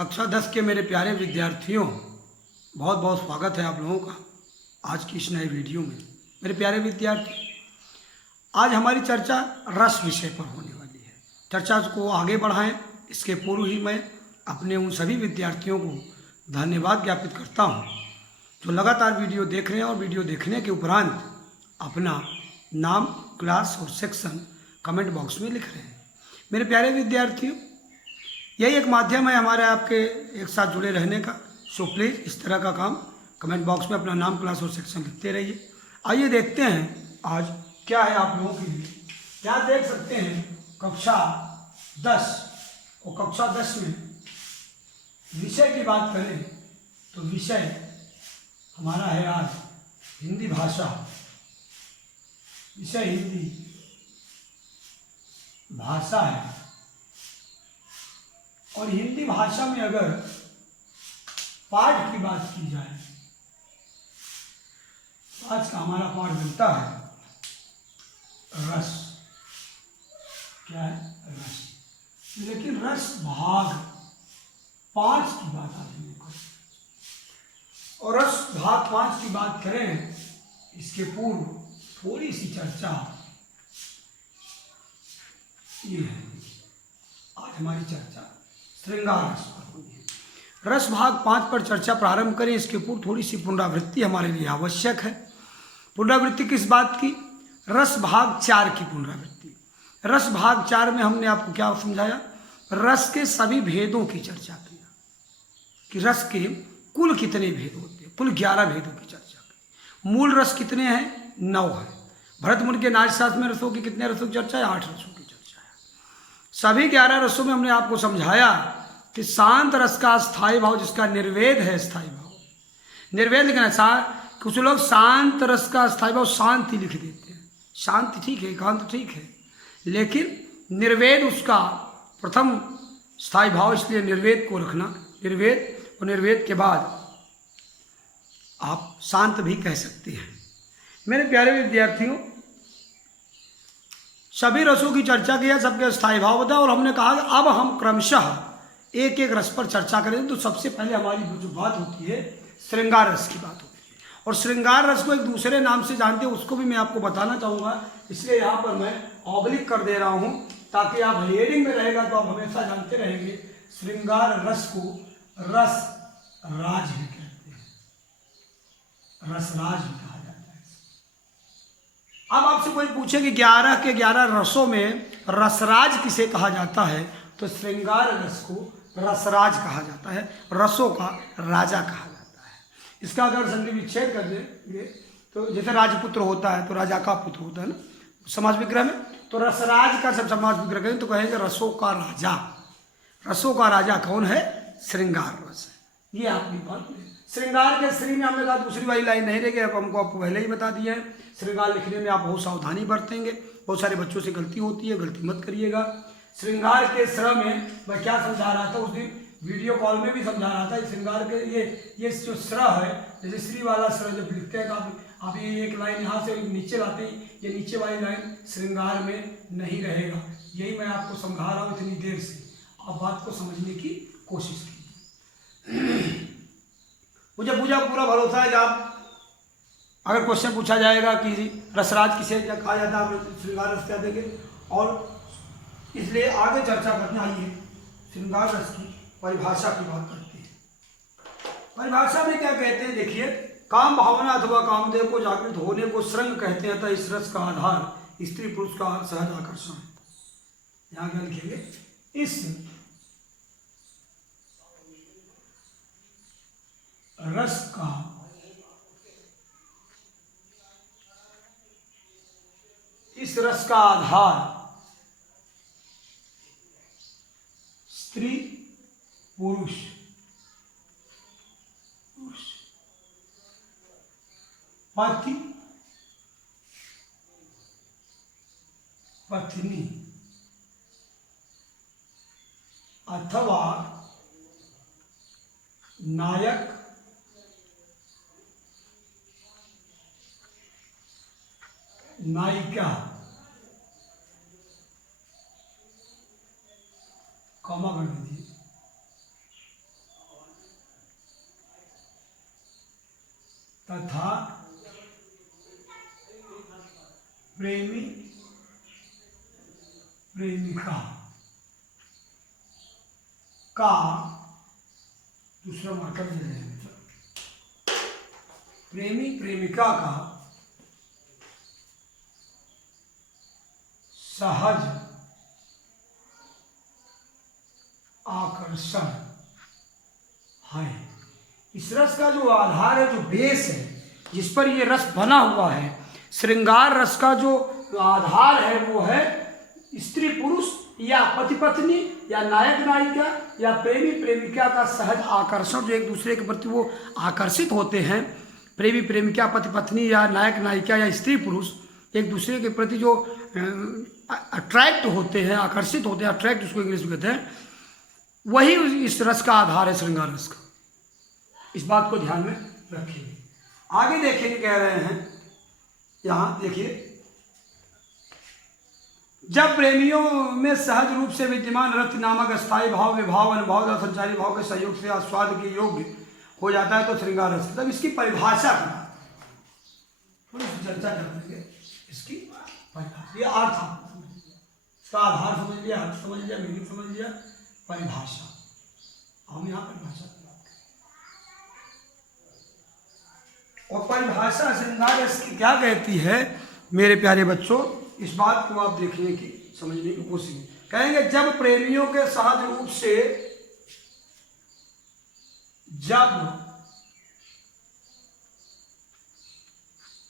कक्षा 10 के मेरे प्यारे विद्यार्थियों, बहुत बहुत स्वागत है आप लोगों का आज की इस नए वीडियो में। मेरे प्यारे विद्यार्थी, आज हमारी चर्चा रस विषय पर होने वाली है। चर्चा को आगे बढ़ाएं, इसके पूर्व ही मैं अपने उन सभी विद्यार्थियों को धन्यवाद ज्ञापित करता हूं जो लगातार वीडियो देख रहे हैं और वीडियो देखने के उपरांत अपना नाम, क्लास और सेक्शन कमेंट बॉक्स में लिख रहे हैं। मेरे प्यारे विद्यार्थियों, यही एक माध्यम है हमारे आपके एक साथ जुड़े रहने का। सो प्लीज़ इस तरह का काम कमेंट बॉक्स में अपना नाम, क्लास और सेक्शन लिखते रहिए। आइए देखते हैं आज क्या है आप लोगों के लिए। क्या देख सकते हैं, कक्षा 10 और कक्षा 10 में विषय की बात करें तो विषय हमारा है आज हिंदी भाषा। विषय हिंदी भाषा है और हिंदी भाषा में अगर पाठ की बात की जाए, आज का हमारा पाठ बनता है रस। क्या है? रस। लेकिन रस भाग 5 की बात आती है और रस भाग 5 की बात करें इसके पूर्व थोड़ी सी चर्चा ये है। आज हमारी चर्चा श्रृंगार रस पर होगी। रस भाग 5 पर चर्चा प्रारंभ करें इसके पूर्व थोड़ी सी पुनरावृत्ति हमारे लिए आवश्यक है। पुनरावृत्ति किस बात की? रस भाग 4 की पुनरावृत्ति। रस भाग 4 में हमने आपको क्या समझाया? रस के सभी भेदों की चर्चा किया कि रस के कुल कितने भेद होते हैं। कुल 11 भेदों की चर्चा की। मूल रस कितने हैं? 9 है। भरत मुनि के नाट्यशास्त्र में रसों की कितने रसों की चर्चा है? 8 रसों की चर्चा है। सभी 11 रसों में हमने आपको समझाया कि शांत रस का स्थायी भाव जिसका निर्वेद है, स्थायी भाव निर्वेद लिखना है। कुछ लोग शांत रस का स्थायी भाव शांति लिख देते हैं। शांति ठीक है, एकांत ठीक है, लेकिन निर्वेद उसका प्रथम स्थायी भाव, इसलिए निर्वेद को रखना। निर्वेद और निर्वेद के बाद आप शांत भी कह सकते हैं। मेरे प्यारे विद्यार्थियों, सभी रसों की चर्चा किया, सबके स्थायी भाव बताया और हमने कहा कि अब हम क्रमशः एक एक रस पर चर्चा करें। तो सबसे पहले हमारी जो बात होती है श्रृंगार रस की बात होती है और श्रृंगार रस को एक दूसरे नाम से जानते हैं, उसको भी मैं आपको बताना चाहूँगा। इसलिए यहाँ पर मैं ऑब्लिक कर दे रहा हूँ ताकि आप हेडिंग में रहेगा तो आप हमेशा जानते रहेंगे। श्रृंगार रस को रस राज भी कहते हैं, रस राज भी कहा जाता है। अब आपसे कोई पूछे कि 11 के 11 रसों में रसराज किसे कहा जाता है, तो श्रृंगार रस को रसराज कहा जाता है, रसों का राजा कहा जाता है। इसका अगर संधि विच्छेद कर देंगे तो जैसे राजपुत्र होता है तो राजा का पुत्र होता है ना समाज विग्रह में, तो रसराज का सब समाज विग्रह करें तो कहेंगे रसों का राजा। रसों का राजा कौन है? श्रृंगार रस है। ये आपकी बात है। श्रृंगार के श्री में हमने कहा दूसरी वाली लाइन नहीं रहेगी, अब हमको आपको पहले ही बता दिया है। श्रृंगार लिखने में आप बहुत सावधानी बरतेंगे। बहुत सारे बच्चों से गलती होती है, गलती मत करिएगा। श्रृंगार के श्र में मैं क्या समझा रहा था उस दिन वीडियो कॉल में भी समझा रहा था। श्रृंगार के ये जो श्र है, जैसे श्री वाला श्र जब लिखते हैं तो आप ये एक लाइन यहाँ से नीचे लाते ही ये नीचे वाली लाइन श्रृंगार में नहीं रहेगा। यही मैं आपको समझा रहा हूँ इतनी देर से। आप बात को समझने की कोशिश कीजिए। मुझे पूरा भरोसा है कि आप अगर क्वेश्चन पूछा जाएगा कि रसराज किसे कहा जाता है, आप श्रृंगार रस कह देंगे। और इसलिए आगे चर्चा करना ही है। श्रृंगार रस की परिभाषा की बात करते हैं। परिभाषा में क्या कहते हैं, देखिए, काम भावना अथवा कामदेव को जागृत होने को श्रृंग कहते हैं। अतः इस रस का आधार स्त्री पुरुष का सहज आकर्षण है। यहाँ क्या लिखेंगे? इस रस का आधार स्त्री पुरुष पति पत्नी अथवा नायक नायिका कॉमा कर दीजिए, तथा प्रेमी प्रेमिका का दूसरा मार्कर दे रहे हैं, प्रेमी प्रेमिका का सहज आकर्षण है। इस रस का जो आधार है, जो बेस है, जिस पर ये रस बना हुआ है, श्रृंगार रस का जो आधार है वो है स्त्री पुरुष या पति पत्नी या नायक नायिका या प्रेमी प्रेमिका का सहज आकर्षण, जो एक दूसरे के प्रति वो आकर्षित होते हैं। प्रेमी प्रेमिका, पति पत्नी या नायक नायिका या स्त्री पुरुष एक दूसरे के प्रति जो अट्रैक्ट होते हैं, आकर्षित होते हैं, अट्रैक्ट उसको इंग्लिश में कहते हैं, वही इस रस का आधार है, श्रृंगार रस का। इस बात को ध्यान में रखिए। आगे देखेंगे, कह रहे हैं यहाँ देखिए, जब प्रेमियों में सहज रूप से विद्यमान रति नामक स्थायी भाव, विभाव, अनुभव और संचारी भाव के सहयोग से आस्वाद के योग्य हो जाता है तो श्रृंगार रस। तब इसकी परिभाषा करना, थोड़ी सी चर्चा करेंगे इसकी परिभाषा। ये अर्थ इसका आधार समझ लिया, अर्थ समझ लिया, मीनिंग समझ लिया, परिभाषा। हम यहाँ परिभाषा और परिभाषा श्रृंगार रस की क्या कहती है मेरे प्यारे बच्चों, इस बात को आप देखने की, समझने की कोशिश करेंगे। जब प्रेमियों के सहज रूप से, जब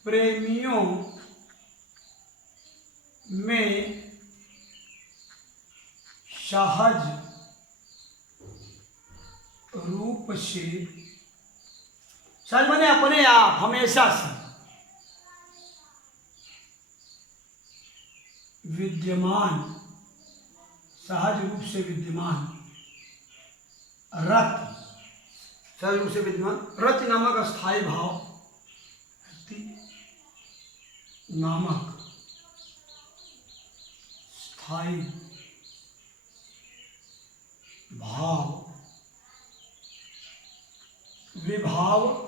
प्रेमियों में सहज रूप से, सहज माने अपने आप, हमेशा से विद्यमान, सहज रूप से विद्यमान रति, सहज रूप से विद्यमान रति नामक स्थायी भाव, रति नामक स्थायी भाव, विभाव,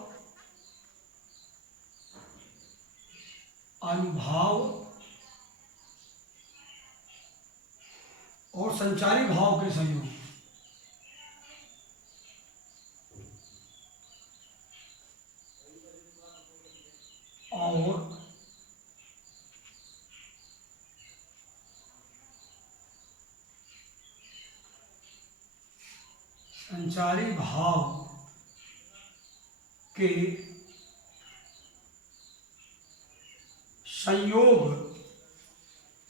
अनुभाव और संचारी भाव के संयोग, और संचारी भाव के संयोग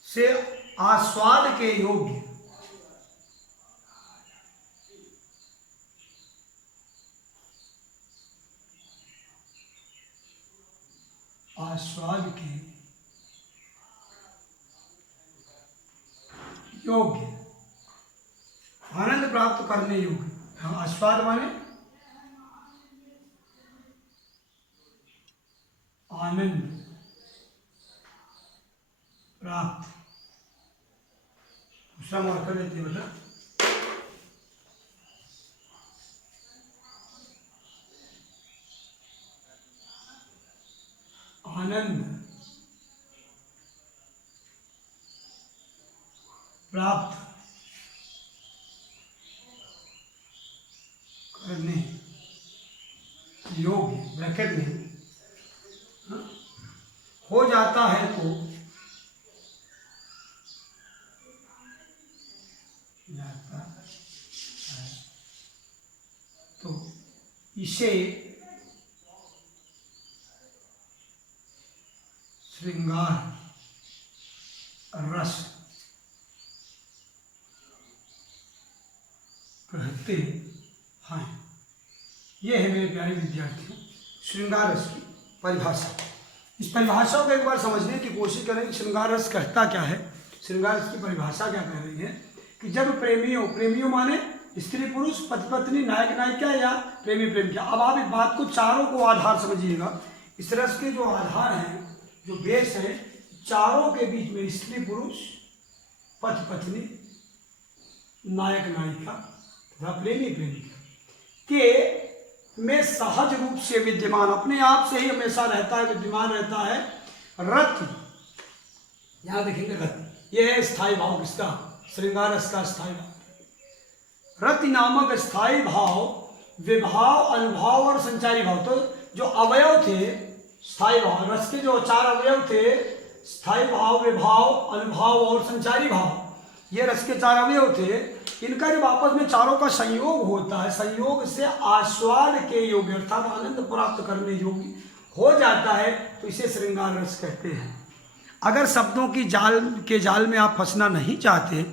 से आस्वाद के योग्य, आस्वाद के योग्य, आनंद प्राप्त करने योग्य। आस्वाद माने आनंद प्राप्त, दूसरा मार्कर लेते हैं मतलब आनंद प्राप्त करने योग्य, ब्रैकेट में हो जाता है तो जाता है तो इसे श्रृंगार रस कहते हैं। यह है मेरे प्यारे विद्यार्थियों श्रृंगार रस की परिभाषा। इस परिभाषा को एक बार समझने की कोशिश करें कि श्रृंगार रस कहता क्या है, श्रृंगार रस की परिभाषा क्या कह रही है। कि जब प्रेमियों माने स्त्री पुरुष, पति पत्नी, नायक नायिका या प्रेमी प्रेमिका। अब आप इस बात को, चारों को आधार समझिएगा। इस रस के जो आधार हैं, जो बेस है, चारों के बीच में स्त्री पुरुष, पति पत्नी, नायक नायिका तथा प्रेमी प्रेमिका के में सहज रूप से विद्यमान, अपने आप से ही हमेशा रहता है, विद्यमान रहता है। रति, यहां देखेंगे रति, यह है स्थायी भाव किसका, श्रृंगार रस का स्थायी भाव। रति नामक स्थायी भाव विभाव, अनुभाव और संचारी भाव, तो जो अवयव थे स्थायी भाव, रस के जो 4 अवयव थे, स्थायी भाव, विभाव, अनुभाव और संचारी भाव, ये रस के 4 अवयव थे। इनका जब आपस में चारों का संयोग होता है, संयोग से आस्वाद के योग्य अर्थात आनंद प्राप्त करने योग्य हो जाता है, तो इसे श्रृंगार रस कहते हैं। अगर शब्दों की जाल में आप फंसना नहीं चाहते,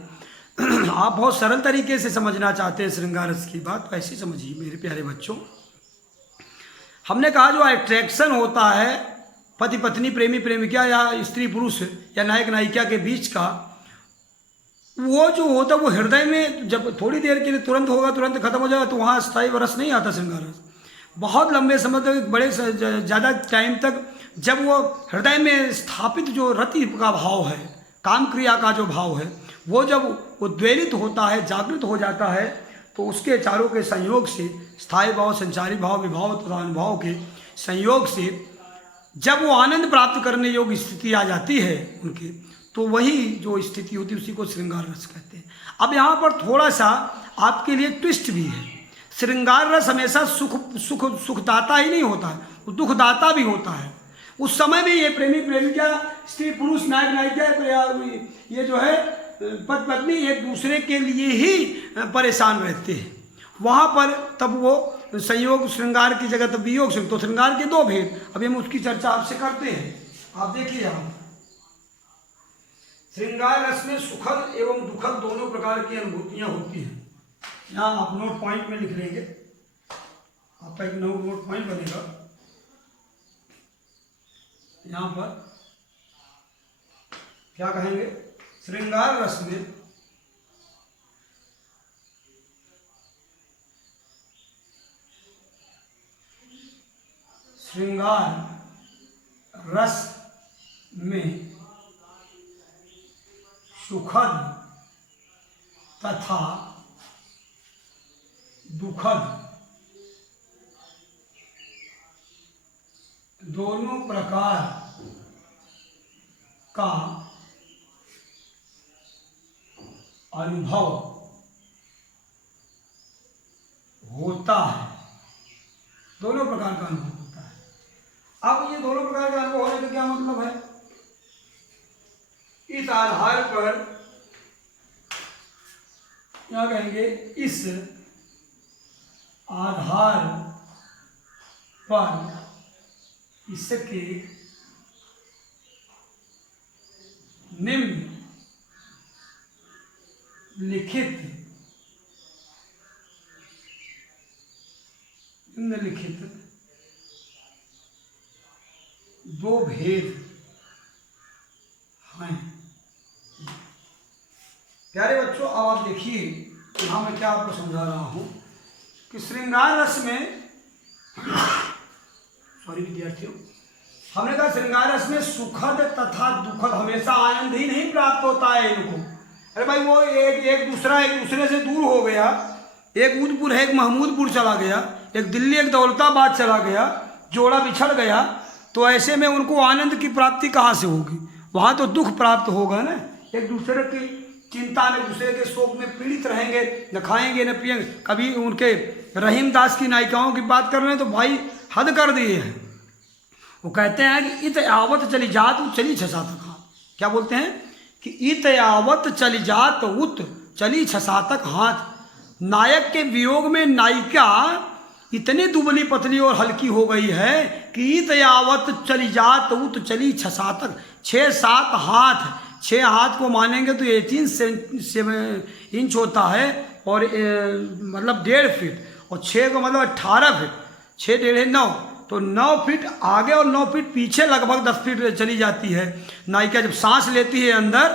आप बहुत सरल तरीके से समझना चाहते हैं श्रृंगार रस की बात, तो ऐसे समझिए मेरे प्यारे बच्चों। हमने कहा जो अट्रैक्शन होता है पति पत्नी, प्रेमी प्रेमिका या स्त्री पुरुष या नायक नायिका के बीच का, वो जो होता है वो हृदय में जब थोड़ी देर के लिए तुरंत होगा, तुरंत खत्म हो जाएगा, तो वहाँ स्थायी रस नहीं आता श्रृंगार रस। बहुत लंबे समय तक, बड़े ज़्यादा टाइम तक जब वो हृदय में स्थापित जो रति का भाव है, काम क्रिया का जो भाव है, वो जब वो द्वेलित होता है, जागृत हो जाता है, तो उसके चारों के संयोग से स्थायी भाव, संचारी भाव, विभाव तथा अनुभाव के संयोग से जब वो आनंद प्राप्त करने योग्य स्थिति आ जाती है उनके, तो वही जो स्थिति होती है उसी को श्रृंगार रस कहते हैं। अब यहाँ पर थोड़ा सा आपके लिए ट्विस्ट भी है। श्रृंगार रस हमेशा सुखदाता ही नहीं होता है, वो दुखदाता भी होता है। उस समय भी ये प्रेमी प्रेमिका, स्त्री पुरुष, नायक नायिका, ये जो है पति पत्नी एक दूसरे के लिए ही परेशान रहते हैं। वहाँ पर तब वो संयोग श्रृंगार की जगह तब वियोग से, तो श्रृंगार के 2 भेद, अभी हम उसकी चर्चा आपसे करते हैं। आप देखिए यहाँ श्रृंगार रस में सुखद एवं दुखद दोनों प्रकार की अनुभूतियां होती हैं। यहाँ आप नोट पॉइंट में लिख लेंगे, आपका एक नोट पॉइंट बनेगा यहाँ पर। क्या कहेंगे, श्रृंगार रस में सुखद तथा दुखद दोनों प्रकार का अनुभव होता है। दोनों प्रकार का अनुभव होता है। अब ये दोनों प्रकार का अनुभव होने का क्या मतलब है, इस आधार पर क्या कहेंगे, इस आधार पर इसके निम्नलिखित 2 भेद हैं। प्यारे बच्चों, अब आप देखिए यहाँ मैं क्या आपको समझा रहा हूँ कि श्रृंगार रस में, सॉरी विद्यार्थियों, हमने कहा श्रृंगार रस में सुखद तथा दुखद, हमेशा आनंद ही नहीं प्राप्त होता है इनको। अरे भाई वो एक दूसरे से दूर हो गया, एक उदयपुर है, एक महमूदपुर चला गया, एक दिल्ली एक दौलताबाद चला गया, जोड़ा बिछड़ गया, तो ऐसे में उनको आनंद की प्राप्ति कहाँ से होगी, वहाँ तो दुख प्राप्त होगा ना। एक दूसरे की चिंता में, दूसरे के शोक में पीड़ित रहेंगे, न खाएंगे न पिएंगे। कभी उनके रहीम दास की नायिकाओं की बात कर रहे हैं तो भाई हद कर दिए हैं। वो कहते हैं कि इत यावत चली जात उत चली 6-7 हाथ। क्या बोलते हैं कि इत यावत चली जात उत चली 6-7 हाथ। नायक के वियोग में नायिका इतनी दुबली पतली और हल्की हो गई है कि इत यावत चली जात उत चली 6-7 हाथ। 6 हाथ को मानेंगे तो 18 इंच होता है, और मतलब 1.5 फीट, और 6 को मतलब 18 फीट, 6 1.5 9, तो 9 फीट आगे और 9 फीट पीछे लगभग 10 फीट चली जाती है। नायिका जब सांस लेती है अंदर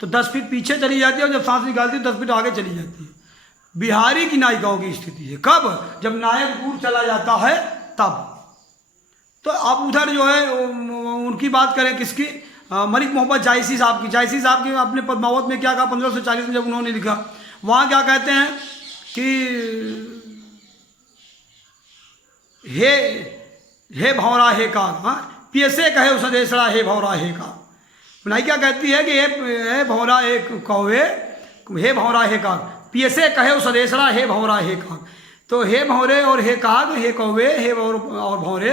तो 10 फीट पीछे चली जाती है, और जब सांस निकालती है 10 फीट आगे चली जाती है। बिहारी की नायिकाओं की स्थिति है, कब, जब नायक दूर चला जाता है तब। तो अब उधर जो है उनकी बात करें, किसकी, मलिक मोहम्मद जायसी साहब की। जायसी साहब के अपने पद्मावत में क्या कहा 1540 में जब उन्होंने लिखा, वहाँ क्या कहते हैं कि हे हे भौरा हे का, हाँ पियसे कहे सदेशड़ा हे भौरा हे का। नायिका कहती है कि हे भौरा हे कौवे, हे भौरा हे काग, पियसे कहे सदेशड़ा हे भौरा हे काग। तो हे भौरे और हे काग, हे कौवे, हे और भौरे,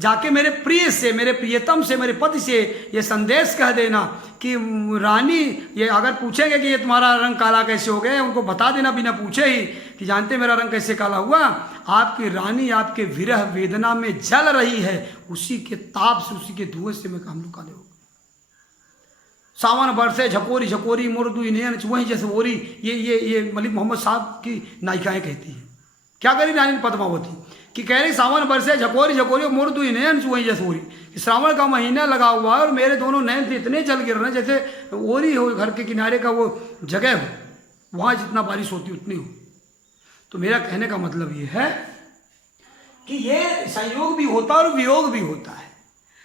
जाके मेरे प्रिय से, मेरे प्रियतम से, मेरे पति से ये संदेश कह देना कि रानी, ये अगर पूछेंगे कि ये तुम्हारा रंग काला कैसे हो गया, उनको बता देना बिना पूछे ही कि जानते मेरा रंग कैसे काला हुआ, आपकी रानी आपके विरह वेदना में जल रही है, उसी के ताप से, उसी के धुएं से मैं हम लोग काले हो। सावन बरसे झकोरी झकोरी मुर्दू नयन वहीं जैसे ओरी, ये मलिक मोहम्मद साहब की नायिकाएं कहती हैं। क्या करी रानी पद्मावती कि कह रही सावन बरसे झकोरी झकोरी मुर्दू नयन वहीं जैसे ओरी, कि श्रावण का महीना लगा हुआ है और मेरे दोनों नयन से इतने जल गिर रहे हैं जैसे ओरी हो, घर के किनारे का वो जगह हो, वहाँ जितना बारिश होती उतनी हो। तो मेरा कहने का मतलब ये है कि ये संयोग भी होता है और वियोग भी होता है।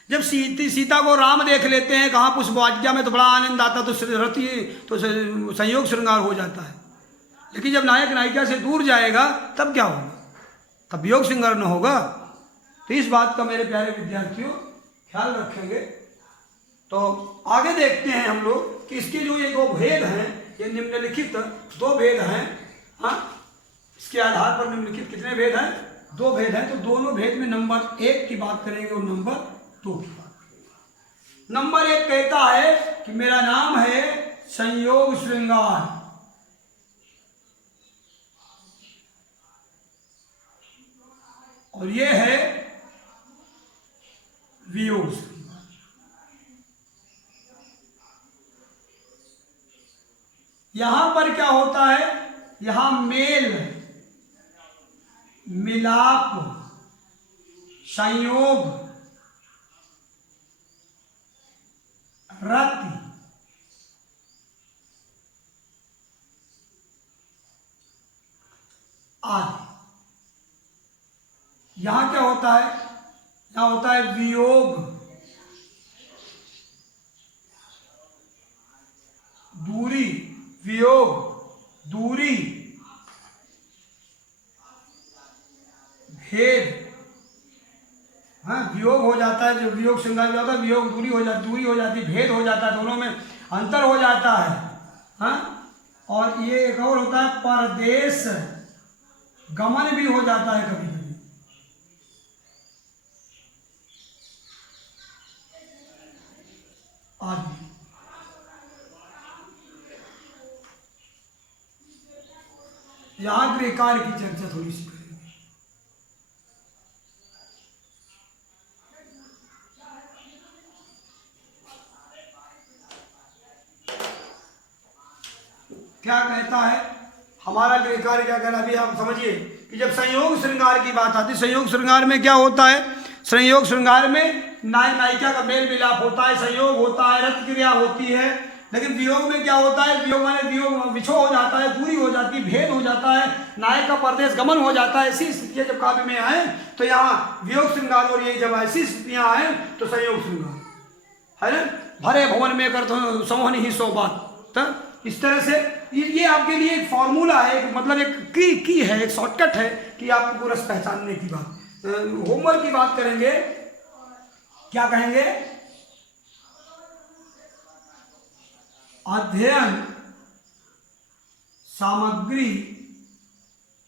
जब सीता को राम देख लेते हैं कहाँ पुष्प वाटिका में, तो बड़ा आनंद आता, तो रति तो संयोग श्रृंगार हो जाता है। लेकिन जब नायक नायिका से दूर जाएगा तब क्या होगा, तब वियोग श्रृंगार न होगा। तो इस बात का मेरे प्यारे विद्यार्थियों ख्याल रखेंगे। तो आगे देखते हैं हम लोग कि इसके जो ये दो भेद हैं, ये निम्नलिखित दो भेद हैं। हाँ, इसके आधार पर निम्नलिखित कितने भेद हैं? दो भेद हैं। तो दोनों भेद में नंबर 1 की बात करेंगे और नंबर 2 की बात करेंगे। नंबर 1 कहता है कि मेरा नाम है संयोग श्रृंगार, और ये है वियोग श्रृंगार। यहां पर क्या होता है, यहां मेल मिलाप संयोग रति आदि। यहां क्या होता है, यहां होता है वियोग दूरी, वियोग दूरी भेद। हाँ, वियोग हो जाता है, जो वियोग श्रृंगार होता है, वियोग दूरी हो जाती, दूरी हो जाती, भेद हो जाता है, दोनों में अंतर हो जाता है। हाँ, और ये एक और होता है परदेश गमन भी हो जाता है कभी कभी। आदि यहां गृहकार की चर्चा थोड़ी सी करेंगे। क्या कहता है हमारा गृहकार, क्या कहना, अभी आप समझिए कि जब संयोग श्रृंगार की बात आती है, संयोग श्रृंगार में क्या होता है, संयोग श्रृंगार में नायिका का मेल मिलाप होता है, संयोग होता है, रत क्रिया होती है। लेकिन वियोग में क्या होता है, वियोग माने वियोग विछो हो जाता है, दूरी हो जाती है, भेद हो जाता है, नायक का परदेश गमन हो जाता है। ऐसी स्थितियां जब काव्य में आए तो यहाँ वियोग श्रृंगार, और ये जब ऐसी स्थितियां आए तो संयोग श्रृंगार है ना। भरे भवन में कर तो संवहन ही सो बात। तो इस तरह से ये आपके लिए एक फॉर्मूला है, एक मतलब एक की है, एक शॉर्टकट है कि आपको रस पहचानने की बात। होमवर्क की बात करेंगे, क्या कहेंगे, अध्ययन सामग्री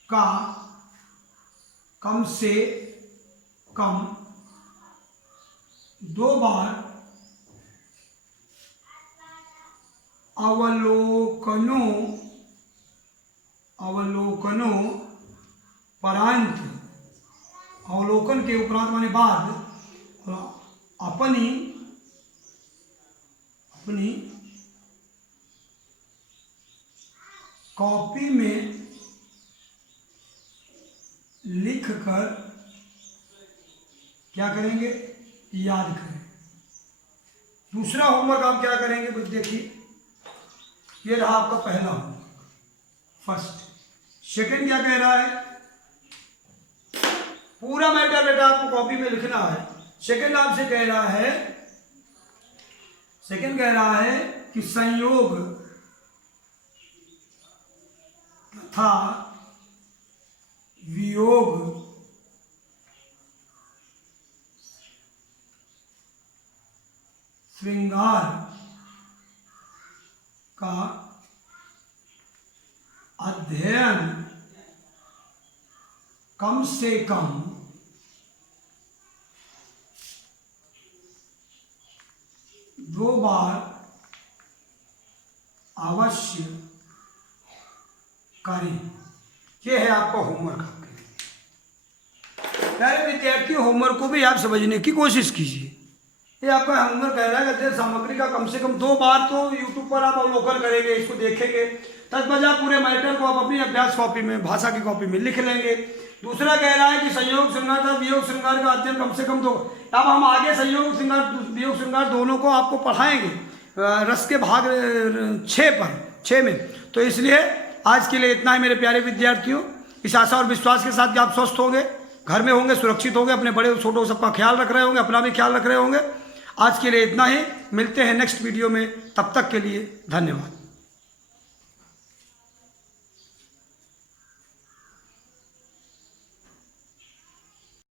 का कम से कम 2 बार अवलोकनों परांत, अवलोकन के उपरांत माने बाद, अपनी कॉपी में लिखकर क्या करेंगे, याद करें। दूसरा होमवर्क आप क्या करेंगे, कुछ देखिए, ये रहा आपका पहला होमवर्क, फर्स्ट। सेकंड क्या कह रहा है, पूरा मैटर बेटा आपको कॉपी में लिखना है। सेकंड आपसे कह रहा है, सेकंड कह रहा है कि संयोग तथा वियोग श्रृंगार का अध्ययन कम से कम 2 बार अवश्य करें। यह है आपका होमवर्क आपके लिए। प्यारे विद्यार्थियों, होमवर्क को भी आप समझने की कोशिश कीजिए। ये आपका होमवर्क कह रहा है कि अध्ययन सामग्री का कम से कम 2 बार तो यूट्यूब पर आप अवलोकन करेंगे, इसको देखेंगे, तत्पश्चात पूरे मैटर को आप अपनी अभ्यास कॉपी में, भाषा की कॉपी में लिख लेंगे। दूसरा कह रहा है कि संयोग श्रृंगार तथा वियोग श्रृंगार का अध्ययन कम से कम 2। अब हम आगे संयोग श्रृंगार वियोग श्रृंगार दोनों को आपको पढ़ाएंगे रस के भाग 6 में। तो इसलिए आज के लिए इतना ही मेरे प्यारे विद्यार्थियों। इस आशा और विश्वास के साथ कि आप स्वस्थ होंगे, घर में होंगे, सुरक्षित होंगे, अपने बड़े छोटों सबका ख्याल रख रहे होंगे, अपना भी ख्याल रख रहे होंगे। आज के लिए इतना ही, मिलते हैं नेक्स्ट वीडियो में। तब तक के लिए धन्यवाद।